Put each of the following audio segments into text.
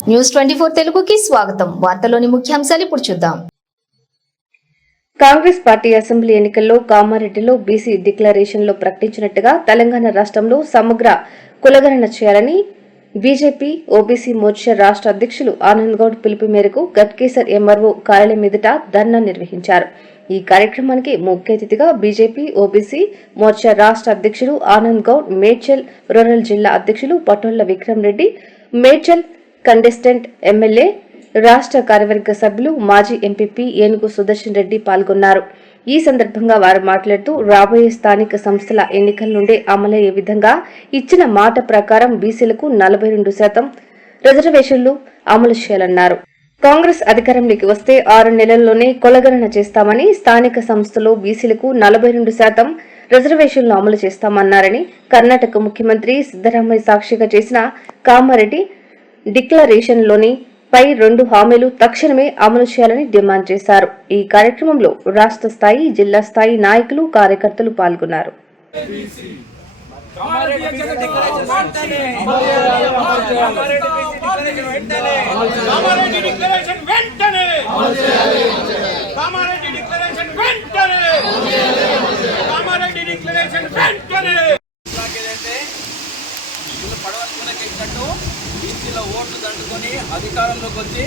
News 24 తెలుగుకి స్వాగతం. వార్తలోని ముఖ్యాంశాలు ఇప్పుడు చూద్దాం. కాంగ్రెస్ పార్టీ అసెంబ్లీ ఎన్నికల్లో కామారెడ్డిలో బీసీ డిక్లరేషన్లో ప్రకటించినట్టుగా తెలంగాణ రాష్ట్రంలో సమగ్ర కులగణన చేయాలని బీజేపీ ఓబీసీ మోర్చా రాష్ట్ర అధ్యక్షులు ఆనంద్ గౌడ్ పిలుపు మేరకు గట్కేసర్ ఎంఆర్ఓ కార్యాలయం ఎదుట ధర్నా నిర్వహించారు. ఈ కార్యక్రమానికి ముఖ్య అతిథిగా బీజేపీ ఓబీసీ మోర్చా రాష్ట్ర అధ్యక్షులు ఆనంద్ గౌడ్, మేడ్చల్ రూరల్ జిల్లా అధ్యక్షులు పటోళ్ల విక్రమ్ రెడ్డి, మేడ్చల్ కంటెస్టెంట్ ఎమ్మెల్యే రాష్ట్ర కార్యవర్గ సభ్యులు మాజీ ఎంపీపీ ఏనుగు సుదర్శన్ రెడ్డి పాల్గొన్నారు. ఈ సందర్భంగా వారు మాట్లాడుతూ రాబోయే స్థానిక సంస్థల ఎన్నికల నుండే అమలయ్యే విధంగా ఇచ్చిన మాట ప్రకారం బీసీలకు 42% రిజర్వేషన్లు అమలు చేయాలన్నారు. కాంగ్రెస్ అధికారంలోకి వస్తే 6 నెలల్లోనే కులగణన చేస్తామని, స్థానిక సంస్థలో బీసీలకు 42% రిజర్వేషన్లు అమలు చేస్తామన్నారని, కర్ణాటక ముఖ్యమంత్రి సిద్దరామయ్య సాక్షిగా చేసిన కామారెడ్డి డిక్లరేషన్లోని పై 2 హామీలు తక్షణమే అమలు చేయాలని డిమాండ్ చేశారు. ఈ కార్యక్రమంలో రాష్ట్ర స్థాయి, జిల్లా స్థాయి నాయకులు, కార్యకర్తలు పాల్గొన్నారు. బీసీల ఓట్లు దండుకొని అధికారంలోకి వచ్చి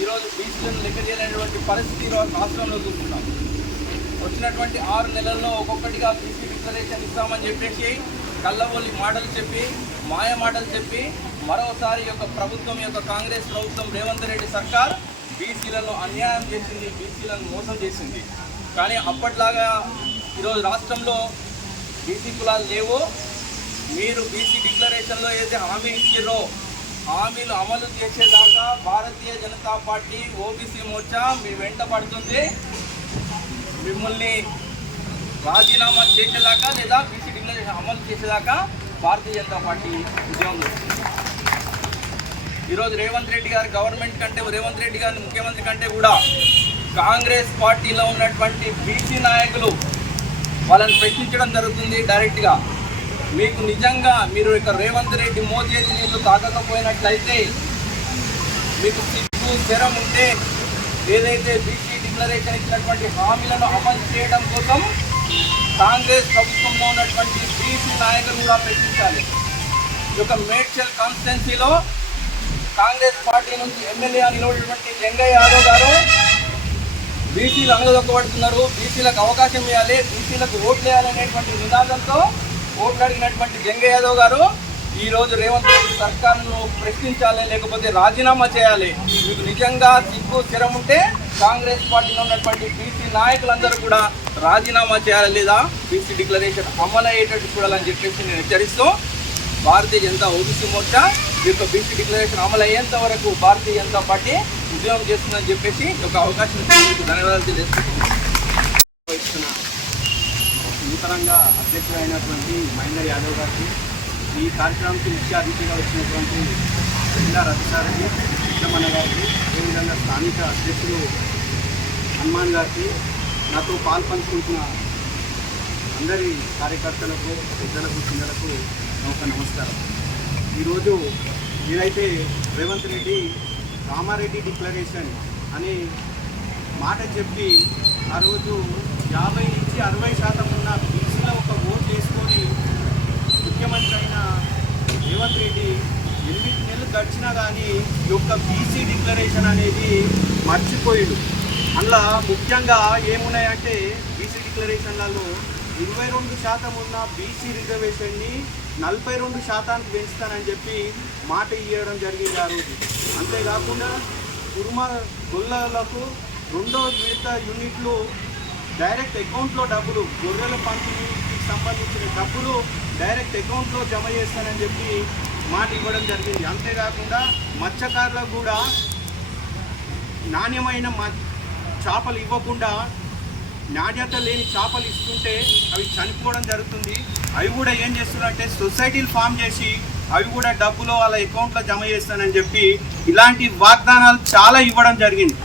ఈరోజు బీసీలను లెక్క చేయలేనటువంటి పరిస్థితి రాష్ట్రంలో చూస్తున్నాం. వచ్చినటువంటి 6 నెలల్లో ఒక్కొక్కటిగా బీసీ డిక్లరేషన్ ఇస్తామని చెప్పేసి కళ్ళబొల్లి మాటలు చెప్పి, మాయ మాటలు చెప్పి మరోసారి ప్రభుత్వం కాంగ్రెస్ ప్రభుత్వం రేవంత్ రెడ్డి సర్కార్ బీసీలను అన్యాయం చేసింది, బీసీలను మోసం చేసింది. కానీ అప్పట్లాగా ఈరోజు రాష్ట్రంలో బీసీ కులాలు లేవు. మీరు బీసీ డిక్లరేషన్లో ఏదైతే హామీ ఇచ్చిర్రో హామీలు అమలు చేసేదాకా భారతీయ జనతా పార్టీ ఓబీసీ మోర్చా మీ వెంట పడుతుంది. మిమ్మల్ని రాజీనామా చేసేదాకా లేదా బీసీ డిక్లరేషన్ అమలు చేసేదాకా భారతీయ జనతా పార్టీ ఉద్యమం చేస్తుంది. ఈరోజు రేవంత్ రెడ్డి గారి గవర్నమెంట్ కంటే, రేవంత్ రెడ్డి గారి ముఖ్యమంత్రి కంటే కూడా కాంగ్రెస్ పార్టీలో ఉన్నటువంటి బీసీ నాయకులు వాళ్ళని ప్రశ్నించడం జరుగుతుంది డైరెక్ట్గా. మీకు నిజంగా మీరు రేవంత్ రెడ్డి మోచేతి నీళ్లు తాగకపోయినట్లయితే, మీకు సిగ్గు శరం ఉంటే ఏదైతే బీసీ డిక్లరేషన్ ఇచ్చినటువంటి హామీలను అమలు చేయడం కోసం కాంగ్రెస్ ప్రభుత్వంలో ఉన్నటువంటి బీసీ నాయకులు కూడా ప్రశ్నించాలి. మేడ్చల్ కాన్స్టిట్యున్సీలో కాంగ్రెస్ పార్టీ నుంచి ఎమ్మెల్యే నిలబడినటువంటి జంగయ్య యాదవ్ గారు బీసీలు అనగదొక్కబడుతున్నారు, బీసీలకు అవకాశం ఇవ్వాలి, బీసీలకు ఓట్లు వేయాలనేటువంటి నినాదంతో ఓట్లు అడిగినటువంటి జంగయ్య యాదవ్ గారు ఈరోజు రేవంత్ రెడ్డి సర్కార్ను ప్రశ్నించాలి, లేకపోతే రాజీనామా చేయాలి. మీకు నిజంగా సిగ్గు స్థిరం ఉంటే కాంగ్రెస్ పార్టీలో ఉన్నటువంటి బీసీ నాయకులందరూ కూడా రాజీనామా చేయాలి, లేదా బీసీ డిక్లరేషన్ అమలు అయ్యేటట్టు చూడాలని చెప్పేసి నేను హెచ్చరిస్తూ, Bharatiya Janata OBC Morcha BC declaration అమలు అయ్యేంత వరకు భారతీయ జనతా పార్టీ ఉద్యమం చేస్తుందని చెప్పేసి అవకాశం మీకు ధన్యవాదాలు తెలియజేస్తున్నాను. నూతనంగా అధ్యక్షుడైనటువంటి మహేందర్ యాదవ్ గారికి, ఈ కార్యక్రమానికి ముఖ్య అతిథిగా వచ్చినటువంటి జిల్లా రథసారథి విక్రమన్న గారికి, అదేవిధంగా స్థానిక అధ్యక్షులు హనుమాన్ గారికి, నాతో పాల్పంచుకుంటున్న అందరి కార్యకర్తలకు, పెద్దలకు, చిన్నలకు ఒక నమస్కారం. ఈరోజు ఏదైతే రేవంత్ రెడ్డి కామారెడ్డి డిక్లరేషన్ అనే మాట చెప్పి ఆ రోజు 50 నుంచి 60% ఉన్న బీసీలో ఒక ఓటు వేసుకొని ముఖ్యమంత్రి అయిన రేవంత్ రెడ్డి 8 నెలలు గడిచినా కానీ ఈ యొక్క బీసీ డిక్లరేషన్ అనేది మర్చిపోయాడు. అందులో ముఖ్యంగా ఏమున్నాయంటే బీసీ డిక్లరేషన్లలో 22% ఉన్న బీసీ రిజర్వేషన్ని 42% పెంచుతానని చెప్పి మాట ఇవ్వడం జరిగింది ఆ రోజు. అంతేకాకుండా కుర్మ గొల్లలకు 2వ విడత యూనిట్లు డైరెక్ట్ అకౌంట్లో డబ్బులు, గొర్రెల పంపిణీకి సంబంధించిన డబ్బులు డైరెక్ట్ అకౌంట్లో జమ చేస్తానని చెప్పి మాట ఇవ్వడం జరిగింది. అంతేకాకుండా మత్స్యకారులకు కూడా నాణ్యమైన చేపలు ఇవ్వకుండా నాణ్యత లేని చేపలు ఇస్తుంటే అవి చనిపోవడం జరుగుతుంది. అవి కూడా ఏం చేస్తున్నారంటే సొసైటీలు ఫామ్ చేసి అవి కూడా డబ్బులు వాళ్ళ అకౌంట్లో జమ చేస్తానని చెప్పి ఇలాంటి వాగ్దానాలు చాలా ఇవ్వడం జరిగింది.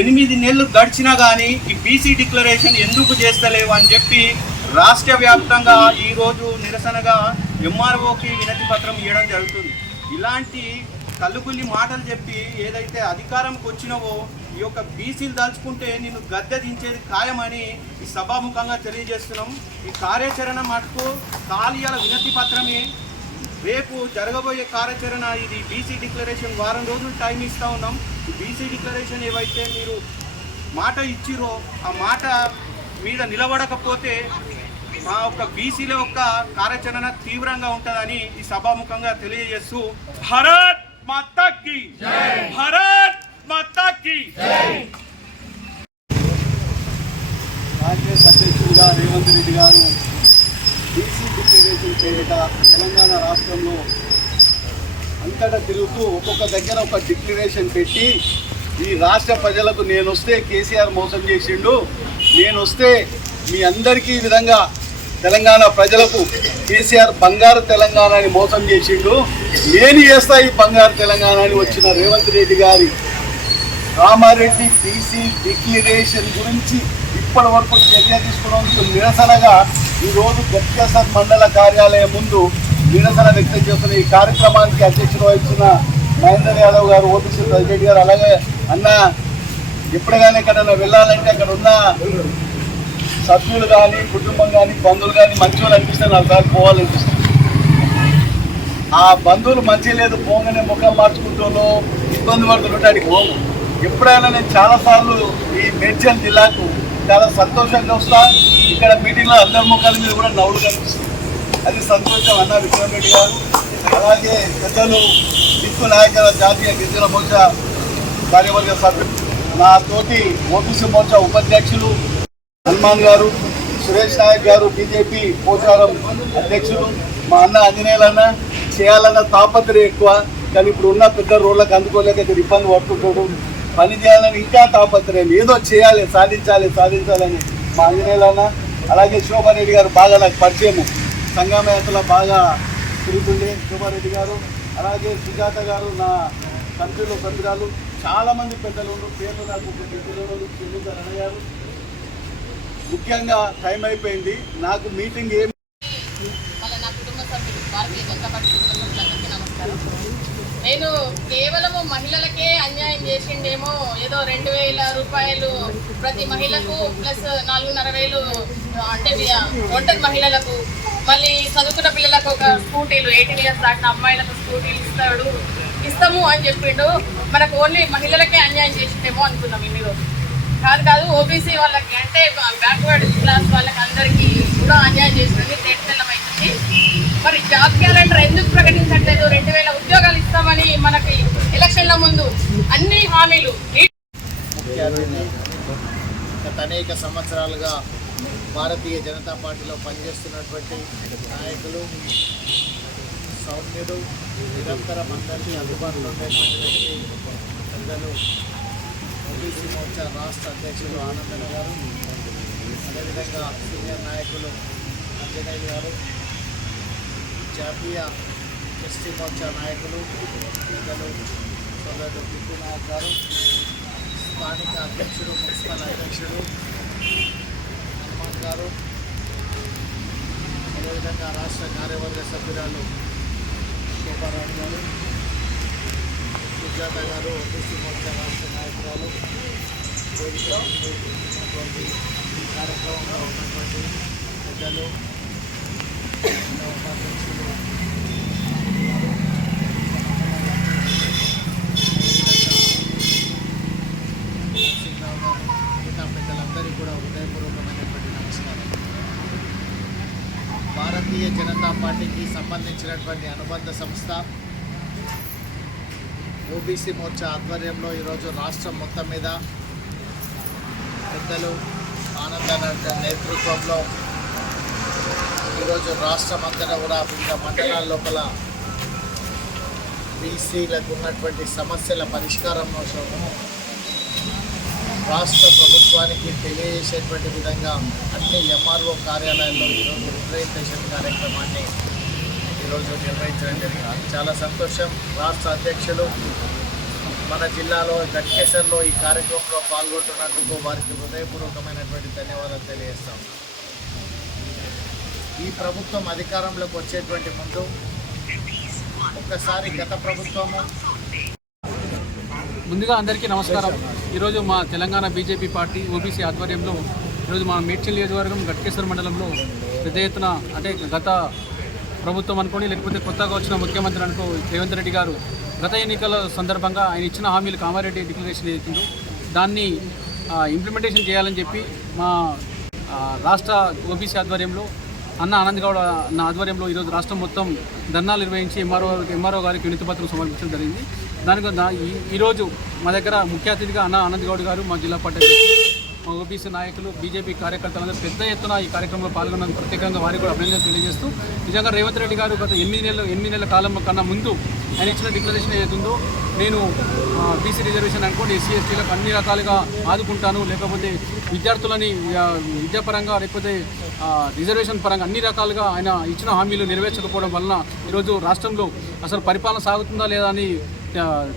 8 నెలలు గడిచినా కానీ ఈ బీసీ డిక్లరేషన్ ఎందుకు చేస్తలేవు అని చెప్పి రాష్ట్ర వ్యాప్తంగా ఈరోజు నిరసనగా ఎంఆర్ఓకి వినతి పత్రం ఇవ్వడం జరుగుతుంది. ఇలాంటి కళ్ళుకుల్లి మాటలు చెప్పి ఏదైతే అధికారంకి వచ్చినావో ఈ యొక్క బీసీలు దాల్చుకుంటే నిన్ను గద్దె దించేది ఖాయమని ఈ సభాముఖంగా తెలియజేస్తున్నాం. ఈ కార్యాచరణ మటుకు కాలియాల వినతి పత్రమే. రేపు జరగబోయే కార్యాచరణ ఇది బీసీ డిక్లరేషన్ వారం రోజులు టైం ఇస్తూ ఉన్నాం. ఈ బీసీ డిక్లరేషన్ ఏవైతే మీరు మాట ఇచ్చిరో ఆ మాట మీద నిలబడకపోతే మా యొక్క బీసీల యొక్క కార్యాచరణ తీవ్రంగా ఉంటుందని ఈ సభాముఖంగా తెలియజేస్తూ భారత్ మాతా కీ జై, భారత్ మాతా కీ జై. కాంగ్రెస్ అధ్యక్షుడిగా రేవంత్ రెడ్డి గారు బీసీ డిక్లరేషన్ పేరిట తెలంగాణ రాష్ట్రంలో అంతటా తిరుగుతూ ఒక్కొక్క దగ్గర ఒక డిక్లరేషన్ పెట్టి ఈ రాష్ట్ర ప్రజలకు నేను వస్తే కేసీఆర్ మోసం చేసిండు, నేను వస్తే మీ అందరికీ ఈ విధంగా తెలంగాణ ప్రజలకు కేసీఆర్ బంగారు తెలంగాణని మోసం చేసిండు, నేను చేస్తా ఈ బంగారు తెలంగాణని వచ్చిన రేవంత్ రెడ్డి గారి కామారెడ్డి బీసీ డిక్లరేషన్ గురించి ఇప్పటి వరకు చర్య తీసుకోవడానికి నిరసనగా ఈరోజు గట్కేసర్ మండల కార్యాలయం ముందు నిరసన వ్యక్తం చేస్తున్న ఈ కార్యక్రమానికి అధ్యక్షుడు వహించిన మహేందర్ యాదవ్ గారు, ఓబీసీ ప్రెసిడెంట్ గారు, అలాగే అన్న ఎప్పుడైనా ఎక్కడైనా వెళ్ళాలంటే అక్కడ ఉన్న సభ్యులు కానీ కుటుంబం కానీ బంధువులు కానీ మంచి వాళ్ళు అనిపిస్తే 4 సార్లు పోవాలనిపిస్తుంది. ఆ బంధువులు మంచి లేదు పోగానే ముఖం మార్చుకుంటూ ఇబ్బంది పడుతుంటే అడిగి పోము. ఎప్పుడైనా నేను చాలాసార్లు ఈ మేడ్చల్ జిల్లాకు చాలా సంతోషంగా వస్తా. ఇక్కడ మీటింగ్లో అందరి ముఖాల మీద కూడా నవ్వులు కనిపిస్తుంది. అది సంతోషం అన్న విక్రమ్ రెడ్డి గారు. అలాగే పెద్దలు దిక్కు నాయకుల జాతీయ గిరిజన మోర్చా కార్యవర్గ సభ్యులు, నా తోటి ఓబీసీ మోర్చా ఉపాధ్యక్షులు హనుమాన్ గారు, సురేష్ నాయక్ గారు, బీజేపీ పోచారం అధ్యక్షులు, మా అన్న ఆంజనేయులన్న చేయాలన్న తాపత్రయం ఎక్కువ, కానీ ఇప్పుడు ఉన్న పెద్ద రోడ్లకు అందుకోలేక ఇబ్బంది పడుతుంటాడు. పని చేయాలని ఇంకా తాపత్రయం, ఏదో చేయాలి, సాధించాలని మా ఆంజనేయులన్న. అలాగే శోభారెడ్డి గారు బాగా నాకు పరిచయము, సంగమయాత్రలో బాగా తిరుగుతుండే శోభారెడ్డి గారు. అలాగే సుజాత గారు నా కంపెనీలో సభ్యురాలు. చాలామంది పెద్దలు పేర్లు నాకు పెద్దలు చెల్లించారు గారు. ముఖ్యంగా టైం అయిపోయింది, నాకు మీటింగ్ ఏమి నా కుటుంబ సభ్యులు భారతీయ జనతా పార్టీ కుటుంబ సభ్యులందరికీ నమస్కారం. నేను కేవలము మహిళలకే అన్యాయం చేసిండేమో, ఏదో 2,000 రూపాయలు ప్రతి మహిళకు ప్లస్ 4,500 అంటే ఒంటరి మహిళలకు, మళ్ళీ చదువుకున్న పిల్లలకు ఒక స్కూటీలు 18 ఇయర్స్ దాటిన అమ్మాయిలకు స్కూటీలు ఇస్తాము అని చెప్పిండు. మనకు ఓన్లీ మహిళలకే అన్యాయం చేసిండేమో అనుకున్నాం ఇన్ని రోజులు. కాదు ఓబీసీ వాళ్ళకి అంటే బ్యాక్వర్డ్ క్లాస్ వాళ్ళకి అందరికీ కూడా అన్యాయం చేసినది తేటతెల్లమైంది. మరి జాబ్ క్యాలెండర్ ఎందుకు ప్రకటించట్లేదు? 2,000 ఉద్యోగాలు ఇస్తామని మనకి ఎలక్షన్ల ముందు అన్ని హామీలు. ముఖ్య అతిథి గత అనేక సంవత్సరాలుగా భారతీయ జనతా పార్టీలో పనిచేస్తున్నటువంటి నాయకులు, సౌమ్యుడు, నిరంతరం అందరికీ అందుబాటులో ఉండేటువంటి వ్యక్తి, పెద్దలు ఓబీసీ మోర్చా రాష్ట్ర అధ్యక్షులు ఆనందన గారు, అదేవిధంగా సీనియర్ నాయకులు అంజనేయులు గారు, జాతీయ ఎస్టీ మోర్చా నాయకులు పెద్దలు సోదరుడు దిక్కు నాయక్ గారు, స్థానిక అధ్యక్షుడు మున్సిపల్ అధ్యక్షుడు హనుమాన్ గారు, అదేవిధంగా రాష్ట్ర కార్యవర్గ సభ్యురాలు శోభారాణి గారు, సుజాత గారు, ఓబీసీ మోర్చా రాష్ట్ర నాయకురాలు, వేదికటువంటి ఈ కార్యక్రమంలో ఉన్నటువంటి పెద్దలు, ఉపాధ్యక్షులు, మిగతా పెద్దలందరికీ కూడా హృదయపూర్వకమైనటువంటి నమస్కారం. భారతీయ జనతా పార్టీకి సంబంధించినటువంటి అనుబంధ సంస్థ ఓబీసీ మోర్చా ఆధ్వర్యంలో ఈరోజు రాష్ట్రం మొత్తం మీద పెద్దలు ఆనందన నేతృత్వంలో ఈరోజు రాష్ట్రం అంతటా కూడా వివిధ మండలాల లోపల బీసీలకు ఉన్నటువంటి సమస్యల పరిష్కారం కోసం రాష్ట్ర ప్రభుత్వానికి తెలియజేసేటువంటి విధంగా అన్ని ఎంఆర్ఓ కార్యాలయాల్లో ఈరోజు రిప్రజెంటేషన్ కార్యక్రమాన్ని ఈరోజు నిర్వహించడం జరిగింది. చాలా సంతోషం. రాష్ట్ర అధ్యక్షులు మన జిల్లాలో గట్కేసర్లో ఈ కార్యక్రమంలో పాల్గొంటున్నందుకు వారికి హృదయపూర్వకమైనటువంటి ధన్యవాదాలు తెలియజేస్తాం. ఈ ప్రభుత్వం అధికారంలోకి వచ్చేటువంటి ముందు ఒక్కసారి గత ప్రభుత్వము ముందుగా అందరికీ నమస్కారం. ఈరోజు మా తెలంగాణ బీజేపీ పార్టీ ఓబీసీ ఆధ్వర్యంలో ఈరోజు మా మేడ్చల్ నియోజకవర్గం గట్కేశ్వర మండలంలో పెద్ద ఎత్తున అంటే గత ప్రభుత్వం అనుకోని లేకపోతే కొత్తగా వచ్చిన ముఖ్యమంత్రి అనుకో రేవంత్ రెడ్డి గారు గత ఎన్నికల సందర్భంగా ఆయన ఇచ్చిన హామీలు కామారెడ్డి డిక్లరేషన్ ఏదైతుందో దాన్ని ఇంప్లిమెంటేషన్ చేయాలని చెప్పి మా రాష్ట్ర ఓబీసీ ఆధ్వర్యంలో అన్న ఆనంద్ గౌడ్ అన్న ఆధ్వర్యంలో ఈరోజు రాష్ట్రం మొత్తం ధర్నాలు నిర్వహించి ఎంఆర్ఓ గారికి వినతి పత్రం సమర్పించడం జరిగింది. దానికి ఈరోజు మా దగ్గర ముఖ్య అతిథిగా అన్న ఆనంద్ గౌడ్ గారు, మా జిల్లా పార్టీ మా ఓబీసీ నాయకులు, బీజేపీ కార్యకర్తలందరూ పెద్ద ఎత్తున ఈ కార్యక్రమంలో పాల్గొన్నందుకు ప్రత్యేకంగా వారికి కూడా అభినందనలు తెలియజేస్తూ, నిజంగా రేవంత్ రెడ్డి గారు గత 8 నెలల కాలం కన్నా ముందు ఆయన ఇచ్చిన డిక్లరేషన్ ఏదైతుందో నేను బీసీ రిజర్వేషన్ అనుకోండి ఎస్సీ ఎస్టీలకు అన్ని రకాలుగా ఆదుకుంటాను, లేకపోతే విద్యార్థులని విద్యాపరంగా లేకపోతే రిజర్వేషన్ పరంగా అన్ని రకాలుగా ఆయన ఇచ్చిన హామీలు నెరవేర్చకపోవడం వలన ఈరోజు రాష్ట్రంలో అసలు పరిపాలన సాగుతుందా లేదా అని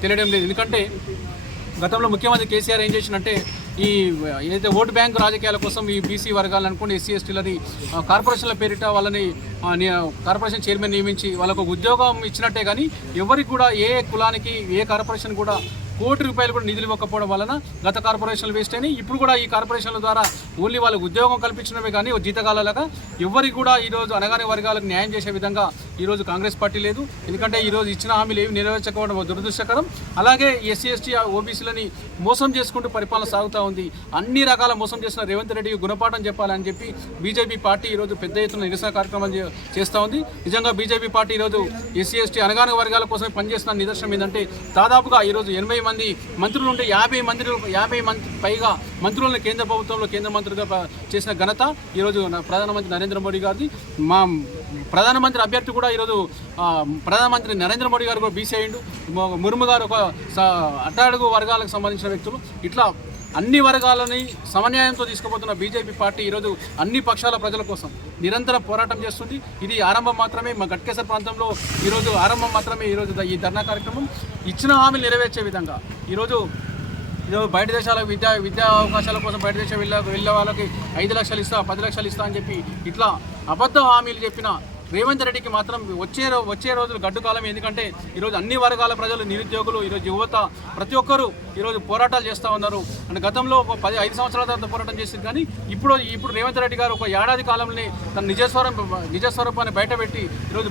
తెలియడం లేదు. ఎందుకంటే గతంలో ముఖ్యమంత్రి కేసీఆర్ ఏం చేసినంటే ఈ ఏదైతే ఓటు బ్యాంకు రాజకీయాల కోసం ఈ బీసీ వర్గాలను అనుకోండి ఎస్సీ ఎస్టీలని కార్పొరేషన్ల పేరిట వాళ్ళని కార్పొరేషన్ చైర్మన్ నియమించి వాళ్ళకు ఉద్యోగం ఇచ్చినట్టే కానీ ఎవరికి కూడా ఏ కులానికి ఏ కార్పొరేషన్ కూడా ₹1 కోటి కూడా నిధులు ఇవ్వకపోవడం వలన గత కార్పొరేషన్లు వేస్ట్ అయినాయి. ఇప్పుడు కూడా ఈ కార్పొరేషన్ల ద్వారా ఓన్లీ వాళ్ళకు ఉద్యోగం కల్పించడమే కానీ జీతగాలలాగా ఎవరికి కూడా ఈరోజు అనగానే వర్గాలకు న్యాయం చేసే విధంగా ఈరోజు కాంగ్రెస్ పార్టీ లేదు. ఎందుకంటే ఈరోజు ఇచ్చిన హామీలు ఏమి నెరవేర్చకపోవడం దురదృష్టకరం. అలాగే ఎస్సీ ఎస్టీ ఓబీసీలని మోసం చేసుకుంటూ పరిపాలన సాగుతూ ఉంది. అన్ని రకాల మోసం చేసిన రేవంత్ రెడ్డికి గుణపాఠం చెప్పాలని చెప్పి బీజేపీ పార్టీ ఈరోజు పెద్ద ఎత్తున నిరసన కార్యక్రమాలు చేస్తూ ఉంది. నిజంగా బీజేపీ పార్టీ ఈరోజు ఎస్సీ ఎస్టీ అనగానే వర్గాల కోసమే పనిచేస్తున్న నిదర్శనం ఏంటంటే దాదాపుగా ఈరోజు 80 మంది మంత్రులు ఉంటే 50 మంది పైగా మంత్రులను కేంద్ర ప్రభుత్వంలో కేంద్ర మంత్రులుగా చేసిన ఘనత ఈరోజు ప్రధానమంత్రి నరేంద్ర మోడీ గారిది. మా ప్రధానమంత్రి అభ్యర్థి కూడా ఈరోజు ప్రధానమంత్రి నరేంద్ర మోడీ గారు కూడా బీసీ అయ్యిండు. ముర్ము గారు ఒక అట్టడుగు వర్గాలకు సంబంధించిన వ్యక్తులు. ఇట్లా అన్ని వర్గాలని సమన్యాయంతో తీసుకుపోతున్న బీజేపీ పార్టీ ఈరోజు అన్ని పక్షాల ప్రజల కోసం నిరంతరం పోరాటం చేస్తుంది. ఇది ఆరంభం మాత్రమే. మా గట్కేశ్వర ప్రాంతంలో ఈరోజు ఆరంభం మాత్రమే. ఈరోజు ఈ ధర్నా కార్యక్రమం ఇచ్చిన హామీలు నెరవేర్చే విధంగా ఈరోజు బయట దేశాలకు విద్యా అవకాశాల కోసం బయట దేశం వెళ్ళే వాళ్ళకి 5 లక్షలు ఇస్తా 10 లక్షలు ఇస్తా అని చెప్పి ఇట్లా అబద్ధ హామీలు చెప్పిన రేవంత్ రెడ్డికి మాత్రం వచ్చే రోజులు గడ్డు కాలం. ఎందుకంటే ఈరోజు అన్ని వర్గాల ప్రజలు, నిరుద్యోగులు, ఈరోజు యువత ప్రతి ఒక్కరూ ఈరోజు పోరాటాలు చేస్తూ ఉన్నారు. అంటే గతంలో 5 సంవత్సరాల తర్వాత పోరాటం చేసింది కానీ ఇప్పుడు రేవంత్ రెడ్డి గారు ఒక ఏడాది కాలంలో తన నిజస్వరూపాన్ని బయటపెట్టి ఈరోజు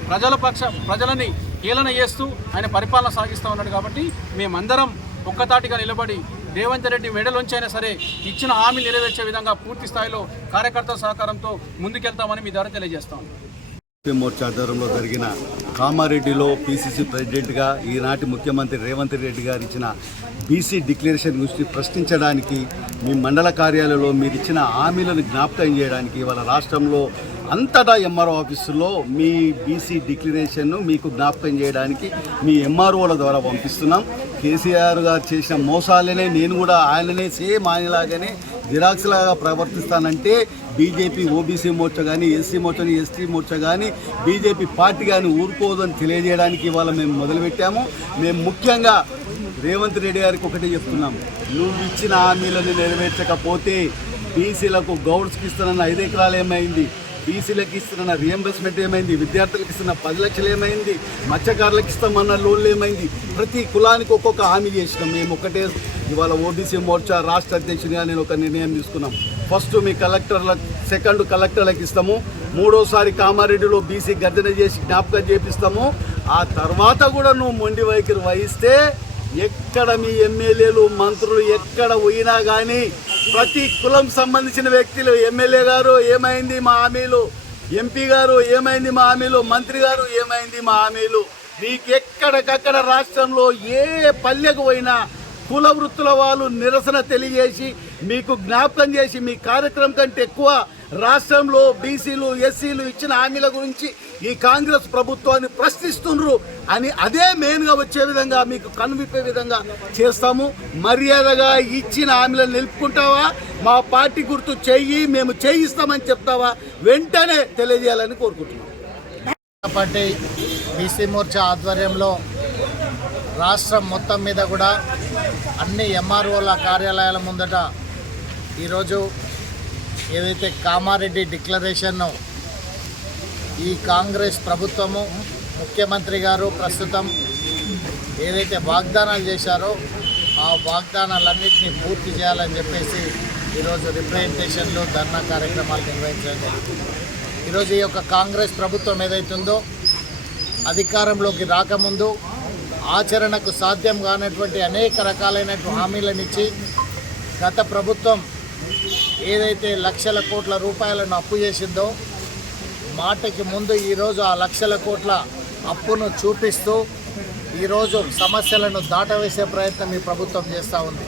ప్రజలని హేళన చేస్తూ ఆయన పరిపాలన సాగిస్తూ ఉన్నాడు. కాబట్టి మేమందరం ఒక్కతాటిగా నిలబడి రేవంత్ రెడ్డి మెడలోంచి అయినా సరే ఇచ్చిన హామీ నెరవేర్చే విధంగా పూర్తి స్థాయిలో కార్యకర్తల సహకారంతో ముందుకెళ్తామని మీ ద్వారా తెలియజేస్తాం. మోర్చా ఆధ్వర్యంలో జరిగిన కామారెడ్డిలో పీసీసీ ప్రెసిడెంట్గా ఈనాటి ముఖ్యమంత్రి రేవంత్ రెడ్డి గారు ఇచ్చిన బీసీ డిక్లరేషన్ గురించి ప్రశ్నించడానికి, మీ మండల కార్యాలయంలో మీరు ఇచ్చిన హామీలను జ్ఞాపకం చేయడానికి ఇవాళ రాష్ట్రంలో అంతటా ఎంఆర్ఓ ఆఫీసులో మీ బీసీ డిక్లరేషన్ను మీకు జ్ఞాపకం చేయడానికి మీ ఎంఆర్ఓల ద్వారా పంపిస్తున్నాం. కేసీఆర్ గారు చేసిన మోసాలనే నేను కూడా ఆయననే సేమ్ ఆయనలాగానే జిరాక్స్ లాగా ప్రవర్తిస్తానంటే బీజేపీ ఓబీసీ మోర్చా కానీ ఎస్సీ మోర్చా ఎస్టీ మోర్చా కానీ బీజేపీ పార్టీ కానీ ఊరుకోదని తెలియజేయడానికి ఇవాళ మేము మొదలుపెట్టాము. మేము ముఖ్యంగా రేవంత్ రెడ్డి గారికి ఒకటే చెప్తున్నాము, నువ్వు ఇచ్చిన హామీలను నెరవేర్చకపోతే బీసీలకు గౌడ్స్కి ఇస్తున్న 5 ఎకరాలు ఏమైంది, బీసీలకు ఇస్తున్న రియంబర్స్మెంట్ ఏమైంది, విద్యార్థులకు ఇస్తున్న 10 లక్షలు ఏమైంది, మత్స్యకారులకు ఇస్తామన్న లోన్లు ఏమైంది, ప్రతి కులానికి ఒక్కొక్క హామీ చేసినాం. మేము ఒకటే ఇవాళ ఓబీసీ మోర్చా రాష్ట్ర అధ్యక్షునిగా నేను ఒక నిర్ణయం తీసుకున్నాం. ఫస్ట్ మీ కలెక్టర్లకు, సెకండ్ కలెక్టర్లకు ఇస్తాము, మూడోసారి కామారెడ్డిలో బీసీ గర్జన చేసి జ్ఞాపకం చేపిస్తాము. ఆ తర్వాత కూడా నువ్వు మొండి వైఖరి వహిస్తే ఎక్కడ మీ ఎమ్మెల్యేలు మంత్రులు ఎక్కడ పోయినా కానీ ప్రతి కులం సంబంధించిన వ్యక్తులు ఎమ్మెల్యే గారు ఏమైంది మా హామీలు, ఎంపీ గారు ఏమైంది మా హామీలు, మంత్రి గారు ఏమైంది మా హామీలు, మీకు ఎక్కడికక్కడ రాష్ట్రంలో ఏ పల్లెకు పోయినా కుల వృత్తుల వాళ్ళు నిరసన తెలియజేసి మీకు జ్ఞాపకం చేసి మీ కార్యక్రమం కంటే ఎక్కువ రాష్ట్రంలో బీసీలు ఎస్సీలు ఇచ్చిన హామీల గురించి ఈ కాంగ్రెస్ ప్రభుత్వాన్ని ప్రశ్నిస్తున్నారు అని అదే మెయిన్గా వచ్చే విధంగా మీకు కనువిప్పే విధంగా చేస్తాము. మర్యాదగా ఇచ్చిన హామీలను నిలుపుకుంటావా, మా పార్టీ గుర్తు చెయ్యి మేము చేయిస్తామని చెప్తావా, వెంటనే తెలియజేయాలని కోరుకుంటున్నాం. పార్టీ బీసీ మోర్చా ఆధ్వర్యంలో రాష్ట్రం మొత్తం మీద కూడా అన్ని ఎంఆర్ఓల కార్యాలయాల ముందట ఈరోజు ఏదైతే కామారెడ్డి డిక్లరేషన్ను ఈ కాంగ్రెస్ ప్రభుత్వము ముఖ్యమంత్రి గారు ప్రస్తుతం ఏదైతే వాగ్దానాలు చేశారో ఆ వాగ్దానాలన్నింటినీ పూర్తి చేయాలని చెప్పేసి ఈరోజు రిప్రజెంటేషన్లు ధర్నా కార్యక్రమాలు నిర్వహించడం జరిగింది. ఈరోజు ఈ యొక్క కాంగ్రెస్ ప్రభుత్వం ఏదైతుందో అధికారంలోకి రాకముందు ఆచరణకు సాధ్యం కానటువంటి అనేక రకాలైనటువంటి హామీలను ఇచ్చి గత ప్రభుత్వం ఏదైతే లక్షల కోట్ల రూపాయలను అప్పు చేసిందో మాటకి ముందు ఈరోజు ఆ లక్షల కోట్ల అప్పును చూపిస్తూ ఈరోజు సమస్యలను దాటవేసే ప్రయత్నం ఈ ప్రభుత్వం చేస్తూ ఉంది.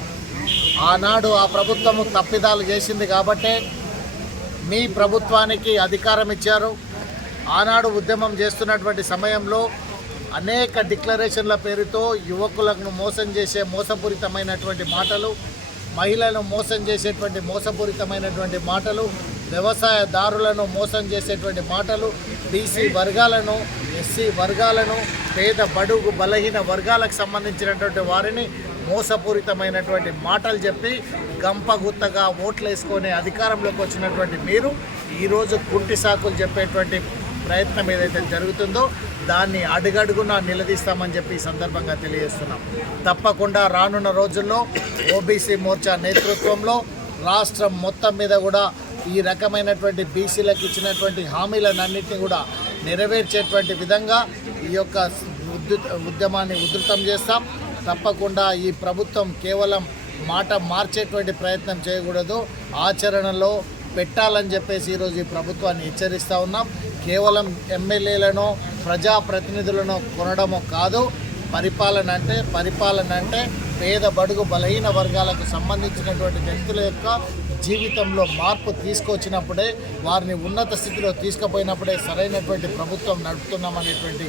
ఆనాడు ఆ ప్రభుత్వము తప్పిదాలు చేసింది కాబట్టే మీ ప్రభుత్వానికి అధికారం ఇచ్చారు. ఆనాడు ఉద్యమం చేస్తున్నటువంటి సమయంలో అనేక డిక్లరేషన్ల పేరుతో యువకులను మోసం చేసే మోసపూరితమైనటువంటి మాటలు, మహిళలను మోసం చేసేటువంటి మోసపూరితమైనటువంటి మాటలు, వ్యవసాయదారులను మోసం చేసేటువంటి మాటలు, బీసీ వర్గాలను, ఎస్సీ వర్గాలను, పేద బడుగు బలహీన వర్గాలకు సంబంధించినటువంటి వారిని మోసపూరితమైనటువంటి మాటలు చెప్పి గంపగుత్తగా ఓట్లు వేసుకొని అధికారంలోకి వచ్చినటువంటి మీరు ఈరోజు కుంటి సాకులు చెప్పేటువంటి ప్రయత్నం ఏదైతే జరుగుతుందో దాన్ని అడుగడుగునా నిలదీస్తామని చెప్పి ఈ సందర్భంగా తెలియజేస్తున్నాం. తప్పకుండా రానున్న రోజుల్లో ఓబీసీ మోర్చా నేతృత్వంలో రాష్ట్రం మొత్తం మీద కూడా ఈ రకమైనటువంటి బీసీలకు ఇచ్చినటువంటి హామీలన్నింటినీ కూడా నెరవేర్చేటువంటి విధంగా ఈ యొక్క ఉద్యమాన్ని ఉధృతం చేస్తాం. తప్పకుండా ఈ ప్రభుత్వం కేవలం మాట మార్చేటువంటి ప్రయత్నం చేయకూడదు, ఆచరణలో పెట్టాలని చెప్పేసి ఈరోజు ఈ ప్రభుత్వాన్ని హెచ్చరిస్తూ ఉన్నాం. కేవలం ఎమ్మెల్యేలను ప్రజాప్రతినిధులను కొనడము కాదు, పరిపాలన అంటే పేద బడుగు బలహీన వర్గాలకు సంబంధించినటువంటి వ్యక్తుల యొక్క జీవితంలో మార్పు తీసుకొచ్చినప్పుడే, వారిని ఉన్నత స్థితిలో తీసుకుపోయినప్పుడే సరైనటువంటి ప్రభుత్వం నడుపుతున్నామనేటువంటి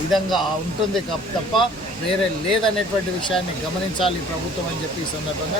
విధంగా ఉంటుంది తప్ప వేరే లేదనేటువంటి విషయాన్ని గమనించాలి ప్రభుత్వం అని చెప్పి ఈ సందర్భంగా